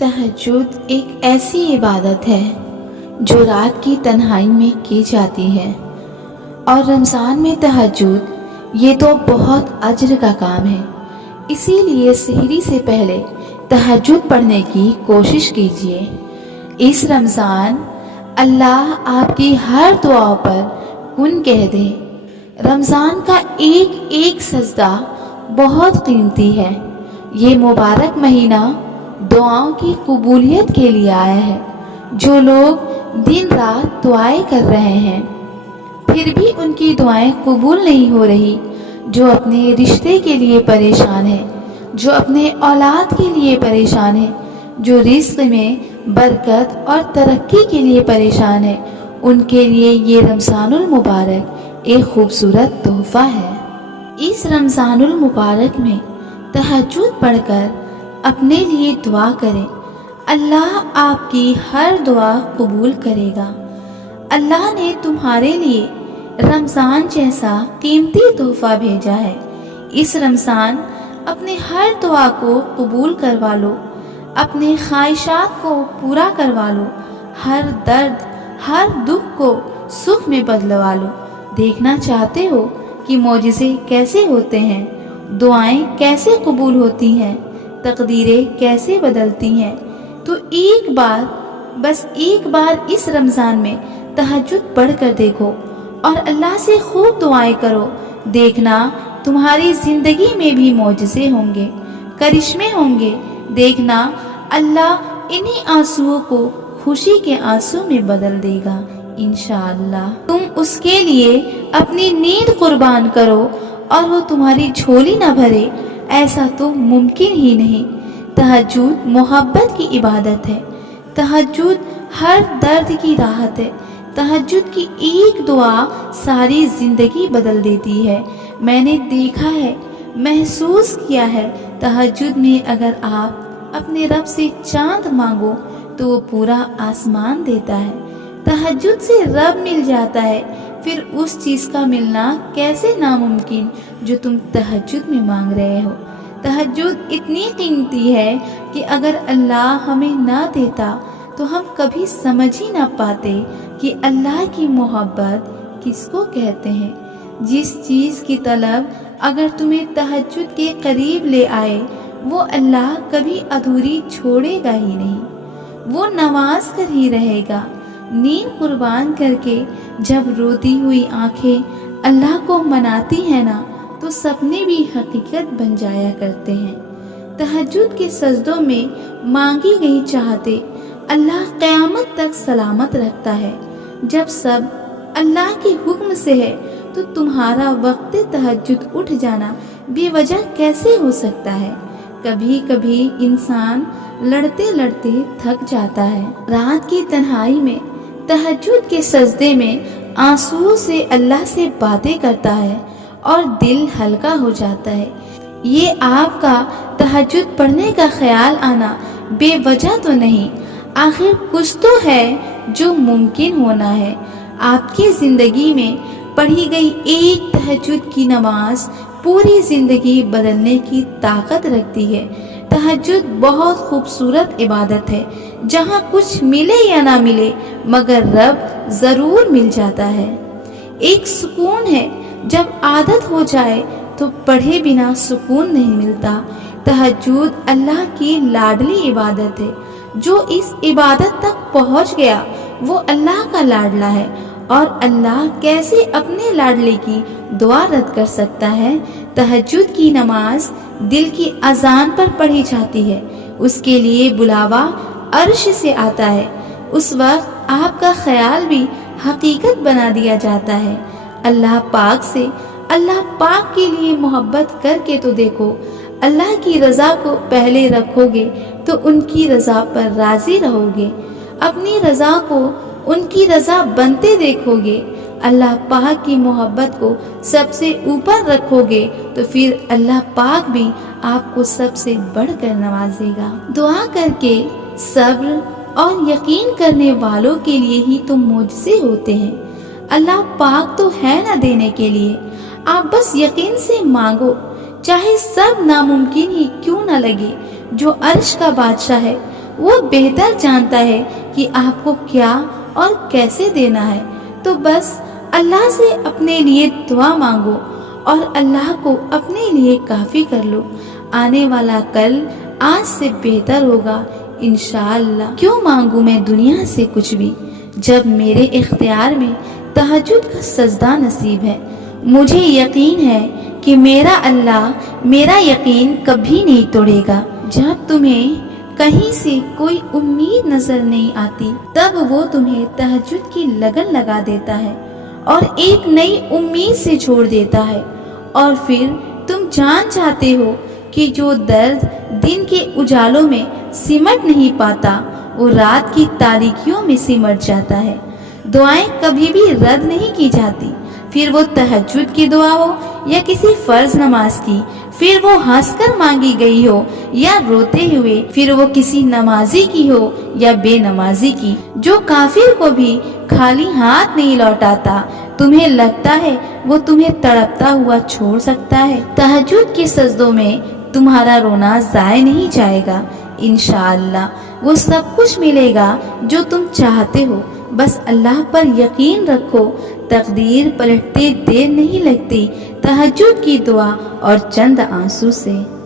तहज्जुद एक ऐसी इबादत है जो रात की तन्हाई में की जाती है और रमज़ान में तहज्जुद ये तो बहुत अज्र का काम है। इसीलिए सहरी से पहले तहज्जुद पढ़ने की कोशिश कीजिए। इस रमज़ान अल्लाह आपकी हर दुआ पर कुन कह दे। रमज़ान का एक एक सजदा बहुत कीमती है। ये मुबारक महीना दुआओं की कबूलियत के लिए आया है। जो लोग दिन रात दुआएं कर रहे हैं फिर भी उनकी दुआएं कबूल नहीं हो रही, जो अपने रिश्ते के लिए परेशान है, जो अपने औलाद के लिए परेशान है, जो रिज़्क़ में बरकत और तरक्की के लिए परेशान है, उनके लिए ये रमज़ानुल मुबारक एक खूबसूरत तोहफ़ा है। इस रमज़ानुल मुबारक में तहज्जुद पढ़कर अपने लिए दुआ करें। अल्लाह आपकी हर दुआ कबूल करेगा। अल्लाह ने तुम्हारे लिए रमज़ान जैसा कीमती तोहफ़ा भेजा है। इस रमज़ान अपने हर दुआ को कबूल करवा लो, अपने ख्वाहिशात को पूरा करवा लो, हर दर्द हर दुख को सुख में बदलवा लो। देखना चाहते हो कि मौजिज़े कैसे होते हैं, दुआएं कैसे कबूल होती हैं, तकदीरें कैसे बदलती हैं, तो एक बार बस एक बार इस रमज़ान में तहज्जुद पढ़ कर देखो और अल्लाह से खूब दुआएं करो। देखना तुम्हारी ज़िंदगी में भी मौजिज़े होंगे, करिश्मे होंगे। देखना अल्लाह इन्हीं आंसुओं को खुशी के आंसू में बदल देगा इंशाअल्लाह। तुम उसके लिए अपनी नींद कुर्बान करो और वो तुम्हारी झोली न भरे, ऐसा तो मुमकिन ही नहीं। तहज्जुद मोहब्बत की इबादत है। तहज्जुद हर दर्द की राहत है। तहज्जुद की एक दुआ सारी ज़िंदगी बदल देती है। मैंने देखा है, महसूस किया है, तहज्जुद में अगर आप अपने रब से चांद मांगो तो वो पूरा आसमान देता है। तहज्जुद से रब मिल जाता है, फिर उस चीज़ का मिलना कैसे नामुमकिन जो तुम तहज्जुद में मांग रहे हो। तहज्जुद इतनी कीमती है कि अगर अल्लाह हमें ना देता तो हम कभी समझ ही ना पाते कि अल्लाह की मोहब्बत किसको कहते हैं। जिस चीज़ की तलब अगर तुम्हें तहज्जुद के करीब ले आए वो अल्लाह कभी अधूरी छोड़ेगा ही नहीं। वो नवाज कर ही रहेगा। नींद कुर्बान करके जब रोती हुई आंखें अल्लाह को मनाती हैं ना, तो सपने भी हकीकत बन जाया करते हैं। तहज्जुद के सजदों में मांगी गई चाहते अल्लाह क़यामत तक सलामत रखता है। जब सब अल्लाह के हुक्म से है तो तुम्हारा वक्त तहज्जुद उठ जाना बेवजह कैसे हो सकता है। कभी कभी इंसान लड़ते लड़ते थक जाता है। रात की तन्हाई में तहज्जुद के सजदे में आंसुओं से अल्लाह से बातें करता है और दिल हल्का हो जाता है। ये आपका तहज्जुद पढ़ने का ख्याल आना बेवजह तो नहीं, आखिर कुछ तो है जो मुमकिन होना है। आपकी ज़िंदगी में पढ़ी गई एक तहज्जुद की नमाज पूरी ज़िंदगी बदलने की ताकत रखती है। तहज्जुद बहुत खूबसूरत इबादत है जहाँ कुछ मिले या ना मिले मगर रब ज़रूर मिल जाता है। एक सुकून है जब आदत हो जाए तो पढ़े बिना सुकून नहीं मिलता। तहज्जुद अल्लाह की लाडली इबादत है। जो इस इबादत तक पहुँच गया वो अल्लाह का लाडला है, और अल्लाह कैसे अपने लाडले की दुआ रद्द कर सकता है। तहज्जुद की नमाज दिल की अजान पर पढ़ी जाती है। उसके लिए बुलावा अर्श से आता है। उस वक्त आपका ख्याल भी हकीकत बना दिया जाता है। अल्लाह पाक से अल्लाह पाक के लिए मोहब्बत करके तो देखो। अल्लाह की रज़ा को पहले रखोगे तो उनकी रज़ा पर राज़ी रहोगे। अपनी रज़ा को उनकी रज़ा बनते देखोगे। अल्लाह पाक की मोहब्बत को सबसे ऊपर रखोगे तो फिर अल्लाह पाक भी आपको सबसे बढ़कर नवाजेगा। दुआ करके सब्र और यकीन करने वालों के लिए ही तो मौजज़े होते हैं। अल्लाह पाक तो है ना देने के लिए, आप बस यकीन से मांगो, चाहे सब नामुमकिन ही क्यों ना लगे। जो अर्श का बादशाह है وہ بہتر جانتا ہے کہ آپ کو کیا اور کیسے دینا ہے۔ تو بس اللہ سے اپنے لیے دعا مانگو اور اللہ کو اپنے لیے کافی کر لو۔ آنے والا کل آج سے بہتر ہوگا انشاءاللہ۔ کیوں مانگوں میں دنیا سے کچھ بھی جب میرے اختیار میں تہجد کا سجدہ نصیب ہے۔ مجھے یقین ہے کہ میرا اللہ میرا یقین کبھی نہیں توڑے گا۔ جب تمہیں کہیں سے کوئی امید نظر نہیں آتی تب وہ تمہیں تہجد کی لگن لگا دیتا ہے اور ایک نئی امید سے چھوڑ دیتا ہے، اور پھر تم جان جاتے ہو کہ جو درد دن کے اجالوں میں سمٹ نہیں پاتا وہ رات کی تاریکیوں میں سمٹ جاتا ہے۔ دعائیں کبھی بھی رد نہیں کی جاتی، پھر وہ تہجد کی دعا ہو یا کسی فرض نماز کی، پھر وہ ہنس کر مانگی گئی ہو یا روتے ہوئے، پھر وہ کسی نمازی کی ہو یا بے نمازی کی۔ جو کافر کو بھی خالی ہاتھ نہیں لوٹاتا، تمہیں لگتا ہے وہ تمہیں تڑپتا ہوا چھوڑ سکتا ہے؟ تہجد کے سجدوں میں تمہارا رونا ضائع نہیں جائے گا، انشاءاللہ وہ سب کچھ ملے گا جو تم چاہتے ہو۔ بس اللہ پر یقین رکھو، تقدیر پلٹتے دیر نہیں لگتی تہجد کی دعا اور چند آنسو سے۔